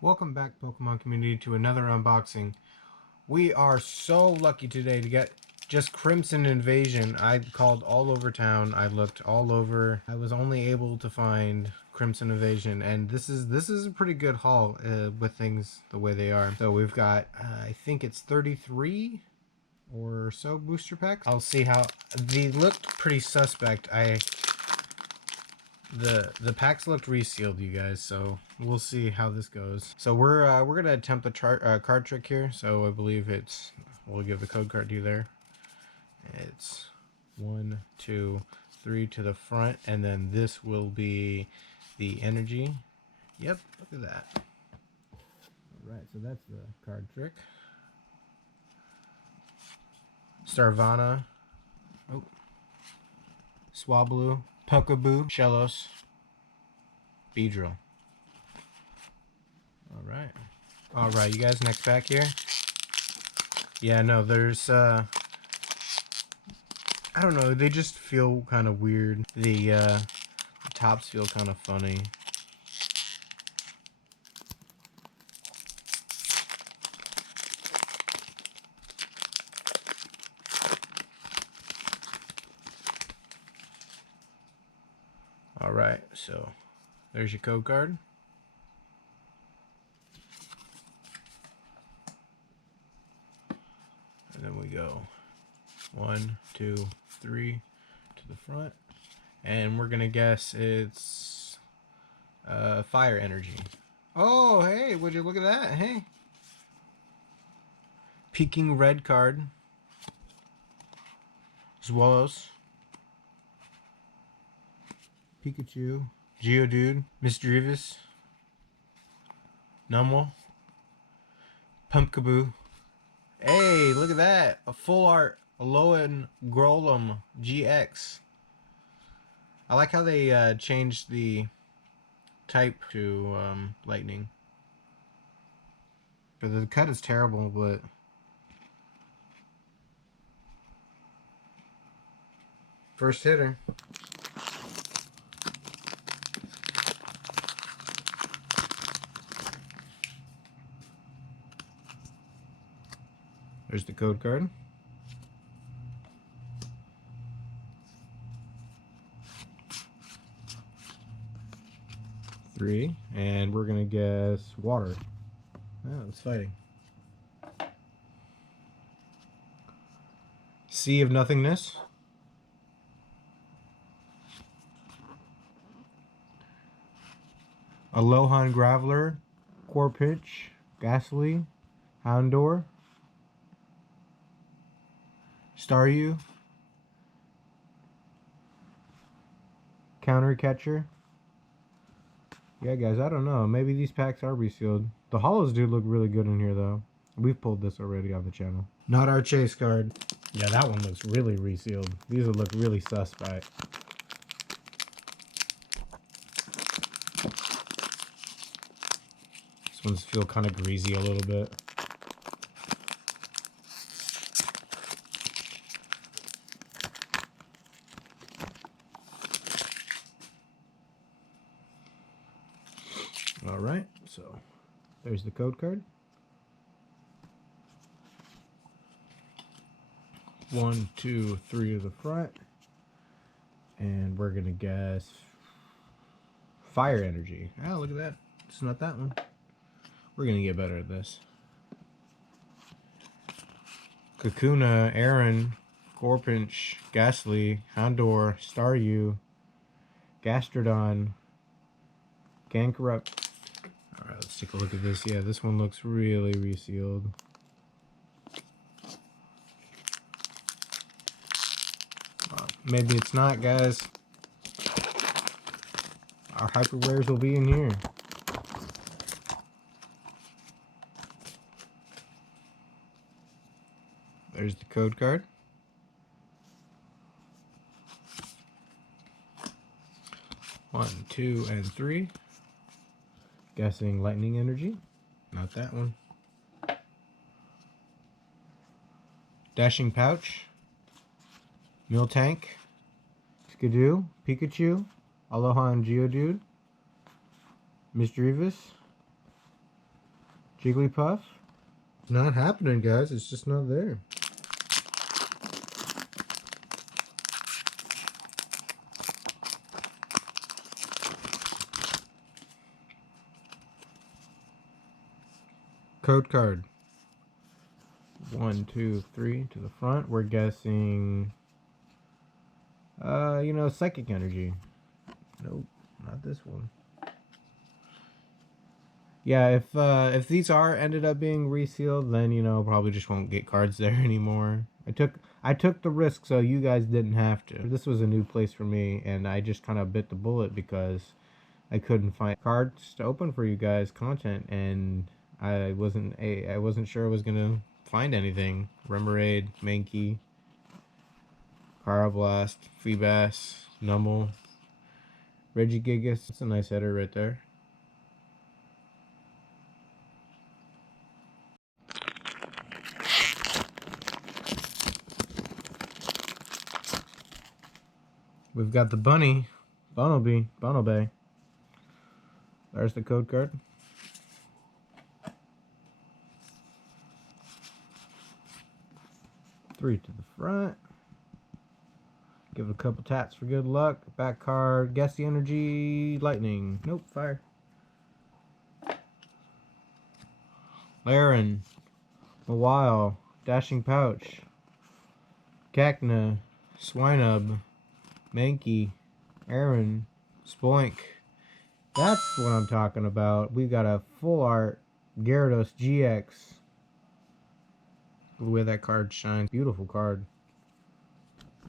Welcome back, Pokemon community, to another unboxing. We are so lucky today to get just Crimson Invasion. I called all over town. I looked all over. I was only able to find Crimson Invasion, and this is a pretty good haul with things the way they are. So we've got, I think it's 33 or so booster packs. I'll see how they looked pretty suspect. The packs looked resealed, you guys, so we'll see how this goes. So we're gonna attempt the card trick here. So I believe we'll give the code card to you there. It's 1, 2, 3 to the front, and then this will be the energy. Yep, look at that. All right, so that's the card trick. Starvana, oh, Swablu, Pok'eBro, Shellos, Beedrill. All right, you guys, next pack here. Yeah, no, there's I don't know, they just feel kind of weird. The tops feel kind of funny. All right, so there's your code card. And then we go 1, 2, 3 to the front. And we're gonna guess it's fire energy. Oh, hey, would you look at that? Hey. Peeking red card. Swallows. Pikachu. Geodude. Misdreavus. Numwell. Pok'eBro. Hey, look at that. A full art Alolan Grolem GX. I like how they changed the type to lightning. But the cut is terrible, but first hitter. There's the code card. Three, and we're gonna guess water. Oh, it's fighting. Sea of Nothingness. Alohan Graveler, Corpitch, Ghastly, Houndour, Staryu, Counter Catcher. Yeah, guys, I don't know. Maybe these packs are resealed. The holos do look really good in here, though. We've pulled this already on the channel. Not our chase card. Yeah, that one looks really resealed. These would look really suspect. This ones feel kind of greasy a little bit. All right, so there's the code card. 1, 2, 3 to the front. And we're gonna guess fire energy. Oh, look at that. It's not that one. We're gonna get better at this. Kakuna, Aaron, Corpinch, Ghastly, Houndour, Staryu, Gastrodon, Gankerupt. Alright, let's take a look at this. Yeah, this one looks really resealed. Maybe it's not, guys. Our hyper rares will be in here. There's the code card. One, 2, and 3. Guessing lightning energy. Not that one. Dashing Pouch. Miltank. Skidoo. Pikachu. Alolan Geodude. Misdreavus. Jigglypuff? Not happening, guys. It's just not there. Code card. 1, 2, 3 to the front. We're guessing, psychic energy. Nope, not this one. Yeah, if these ended up being resealed, then probably just won't get cards there anymore. I took the risk so you guys didn't have to. This was a new place for me, and I just kind of bit the bullet because I couldn't find cards to open for you guys, content, and I wasn't sure I was gonna find anything. Remoraid, Mankey, Carablast, Feebas, Numel, Regigigas. That's a nice header right there. We've got the Bunnelby. There's the code card. Three to the front. Give it a couple taps for good luck. Back card, guess the energy, lightning. Nope, fire. Laren, Mawile, Dashing Pouch, Cacna, Swinub, Mankey, Aaron, Spoink. That's what I'm talking about. We've got a full art Gyarados GX. The way that card shines. Beautiful card.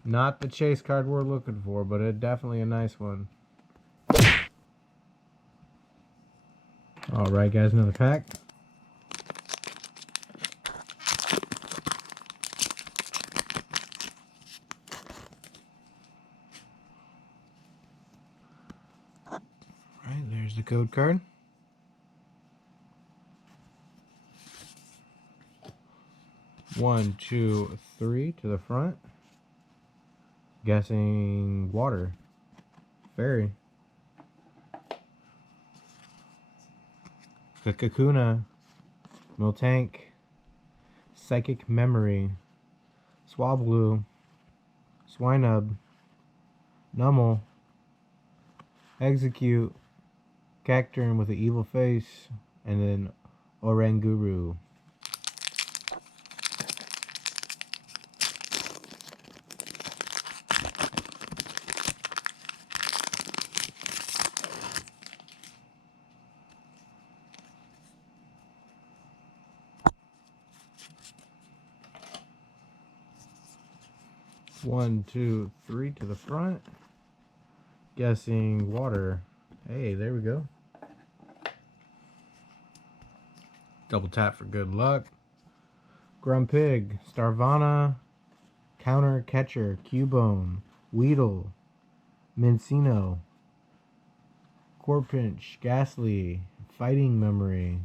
Not the chase card we're looking for, but it's definitely a nice one. Alright guys, another pack. Alright, there's the code card. One, two, three to the front. Guessing water. Fairy. Kakuna. Miltank. Psychic Memory. Swablu. Swinub. Numel. Execute. Cacturn with an evil face. And then Oranguru. One, two, three to the front. Guessing water. Hey, there we go. Double tap for good luck. Grumpig, Starvana, Counter Catcher, Cubone, Weedle, Mincino, Corpinch, Ghastly, Fighting Memory,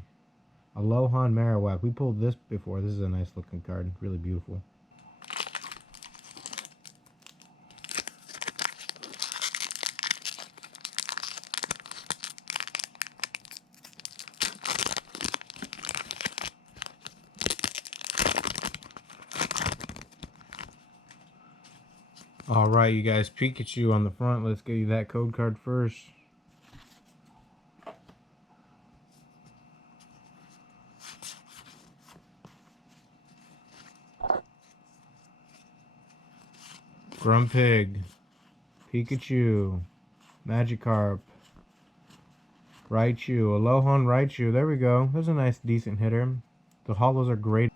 Alohan Marowak. We pulled this before. This is a nice looking card. Really beautiful. Alright, you guys, Pikachu on the front. Let's get you that code card first. Grumpig, Pikachu, Magikarp, Raichu, Alohan Raichu. There we go. There's a nice, decent hitter. The holos are great.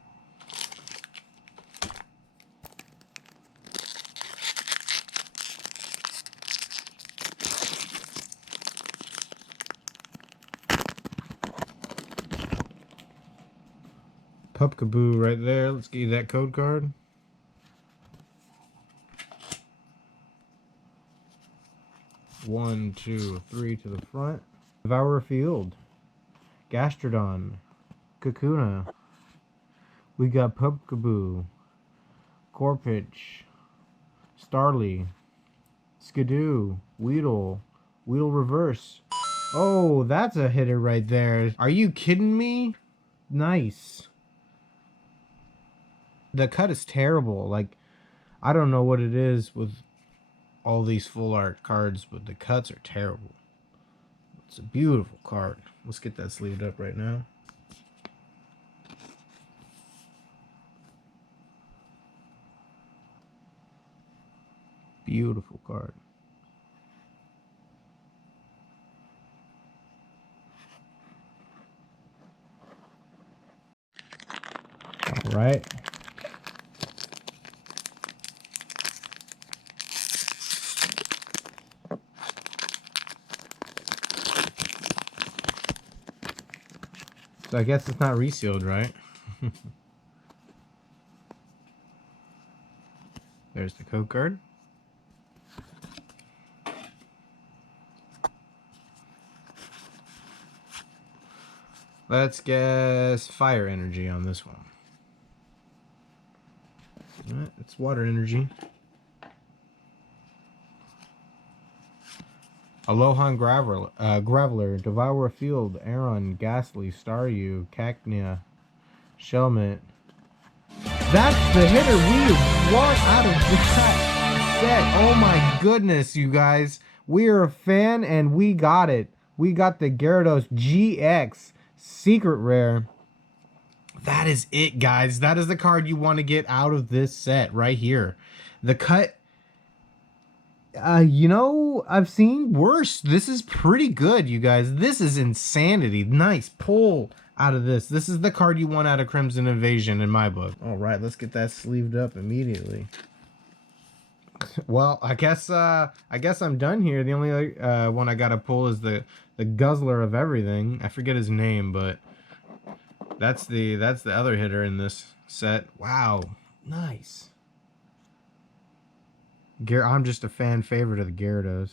Pok'eBro right there. Let's get you that code card. One, two, three to the front. Devour Field. Gastrodon. Kakuna. We got Pok'eBro. Corpich. Starly. Skidoo. Weedle. Weedle Reverse. Oh, that's a hitter right there. Are you kidding me? nice. The cut is terrible. Like, I don't know what it is with all these full art cards, but the cuts are terrible. It's a beautiful card. Let's get that sleeved up right now. Beautiful card. All right. So I guess it's not resealed, right? There's the code card. Let's guess fire energy on this one. It's water energy. Alohan Graveler, Devour a Field, Aron, Ghastly, Staryu, Cacnea, Shelmet. That's the hitter we want out of that set. Oh my goodness, you guys. We are a fan and we got it. We got the Gyarados GX Secret Rare. That is it, guys. That is the card you want to get out of this set right here. The cut, you know, I've seen worse. This is pretty good, you guys. This is insanity. Nice pull out of this. This is the card you want out of Crimson Invasion in my book. All right, let's get that sleeved up immediately. Well, I guess I'm done here. The only one I gotta pull is the guzzler of everything. I forget his name, but that's the other hitter in this set. Wow, nice. I'm just a fan favorite of the Gyarados.